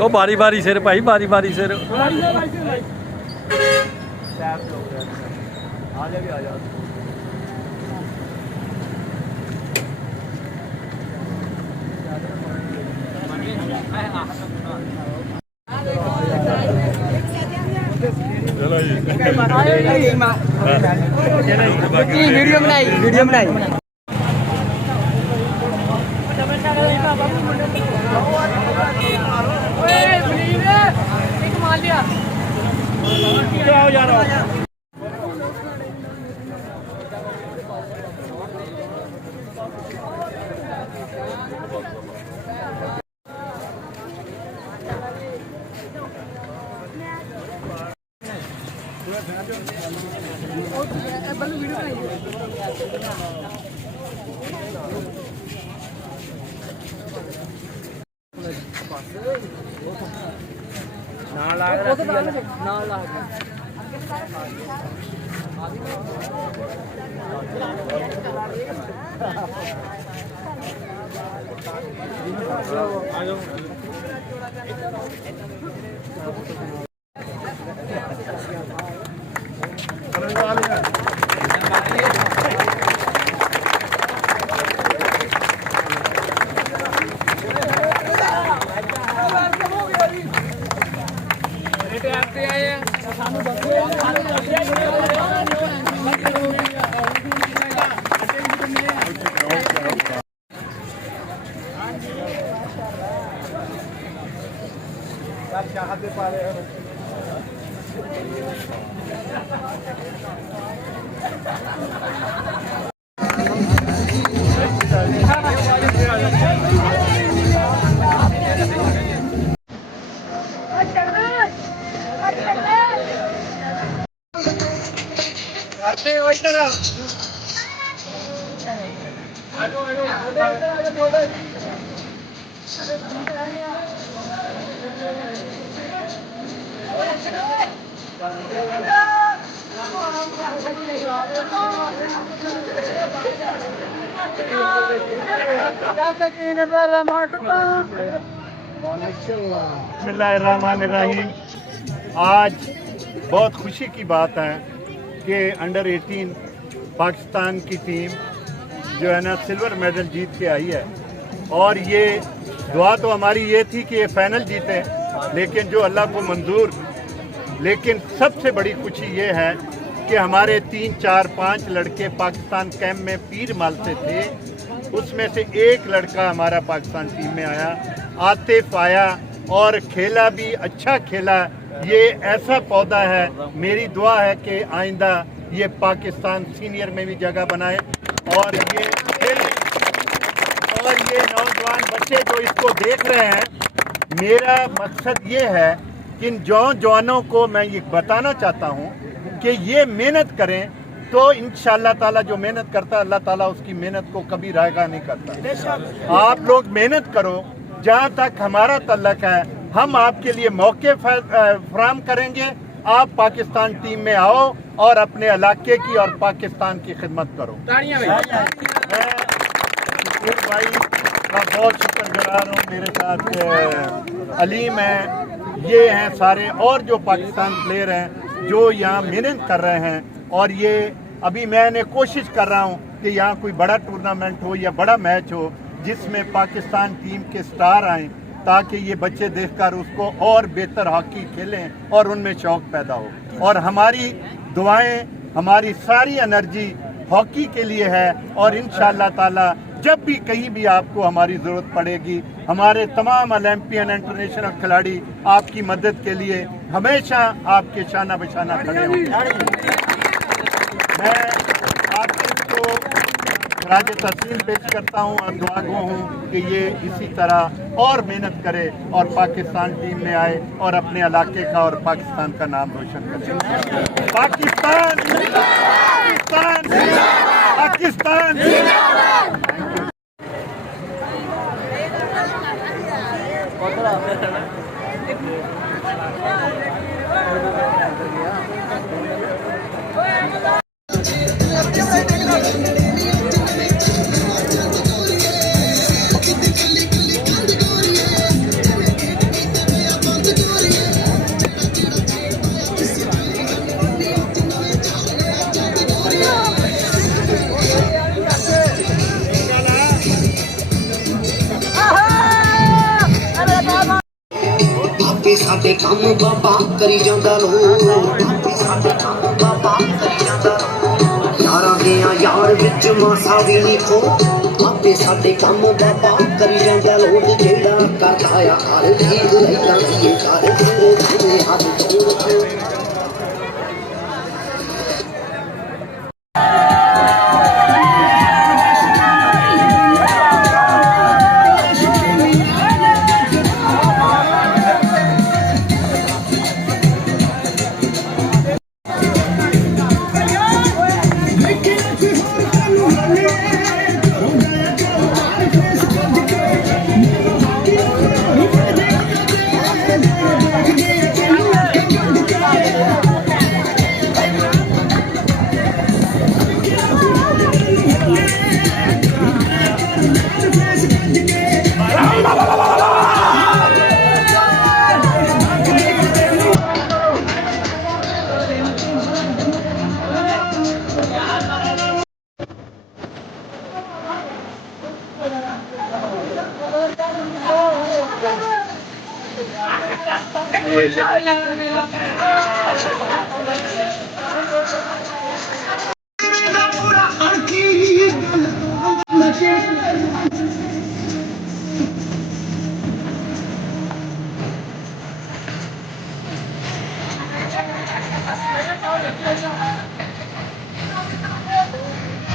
ਉਹ ਬਾਰੀ ਬਾਰੀ ਸਿਰ ਭਾਈ, ਬਾਰੀ ਬਾਰੀ ਸਿਰ। आ जा भी आ जा। चलो जी वीडियो बनाई, वीडियो बनाई। बिस्मिल्लाहिर्रहमानिर्रहीम। आज बहुत खुशी की बात है कि अंडर 18 पाकिस्तान की टीम जो है ना सिल्वर मेडल जीत के आई है। और ये दुआ तो हमारी ये थी कि ये फाइनल जीते, लेकिन जो अल्लाह को मंजूर। लेकिन सबसे बड़ी खुशी ये है कि हमारे 3, 4, 5 लड़के पाकिस्तान कैंप में पीर मालते थे, उसमें से एक लड़का हमारा पाकिस्तान टीम में आया, आतिफ आया और खेला भी अच्छा खेला। ये ऐसा पौधा है, मेरी दुआ है कि आइंदा ये पाकिस्तान सीनियर में भी जगह बनाए और ये खेले। और ये नौजवान बच्चे जो इसको देख रहे हैं, मेरा मकसद ये है कि इन जवानों को मैं ये बताना चाहता हूँ कि ये मेहनत करें तो इंशाअल्लाह ताला जो मेहनत करता है अल्लाह ताला उसकी मेहनत को कभी रायगा नहीं करता। आप लोग मेहनत करो, जहाँ तक हमारा तल्लक है हम आपके लिए मौके फराहम करेंगे। आप पाकिस्तान टीम में आओ और अपने इलाके की और पाकिस्तान की खिदमत करो। मैं भाई का बहुत शुक्रगुजार हूँ। मेरे साथ अलीम है, ये हैं सारे और जो पाकिस्तान प्लेयर हैं जो यहाँ मेहनत कर रहे हैं। और ये अभी मैंने कोशिश कर रहा हूँ कि यहाँ कोई बड़ा टूर्नामेंट हो या बड़ा मैच हो जिसमें पाकिस्तान टीम के स्टार आएँ, ताकि ये बच्चे देखकर उसको और बेहतर हॉकी खेलें और उनमें शौक़ पैदा हो। और हमारी दुआएं, हमारी सारी एनर्जी हॉकी के लिए है। और इंशाअल्लाह ताला जब भी कहीं भी आपको हमारी ज़रूरत पड़ेगी, हमारे तमाम ओलंपियन इंटरनेशनल खिलाड़ी आपकी मदद के लिए हमेशा आपके शाना बशाना खड़े होंगे। मैं आपको राज तस्लीम पेश करता हूँ और दुआगो हूँ कि ये इसी तरह और मेहनत करे और पाकिस्तान टीम में आए और अपने इलाके का और पाकिस्तान का नाम रोशन करे। पाकिस्तान पाकिस्तान पाकिस्तान। ਸਾਡੇ ਕੰਮ ਬਾਬਾ ਕਰੀ ਜਾਂਦਾ ਲੋੜ ਆਪੇ ਸਾਡੇ ਕੰਮ ਬਾਬਾ ਕਰੀ ਜਾਂਦਾ ਲੋੜ ਯਾਰਾਂ ਦੇ ਯਾਰ ਵਿੱਚ ਮਾਸਾ ਵੀ ਨਹੀਂ ਖੋ ਆਪੇ ਸਾਡੇ ਕੰਮ ਬਾਬਾ ਕਰੀ ਜਾਂਦਾ ਲੋੜ ਜਿਹੜਾ ਕਰਦਾ ਆ ਹਰ ਚੀਜ਼ ਲੈਂਦਾ ਇਹ ਕਰ ਤੇਰੇ ਹੱਥ ਛੋੜ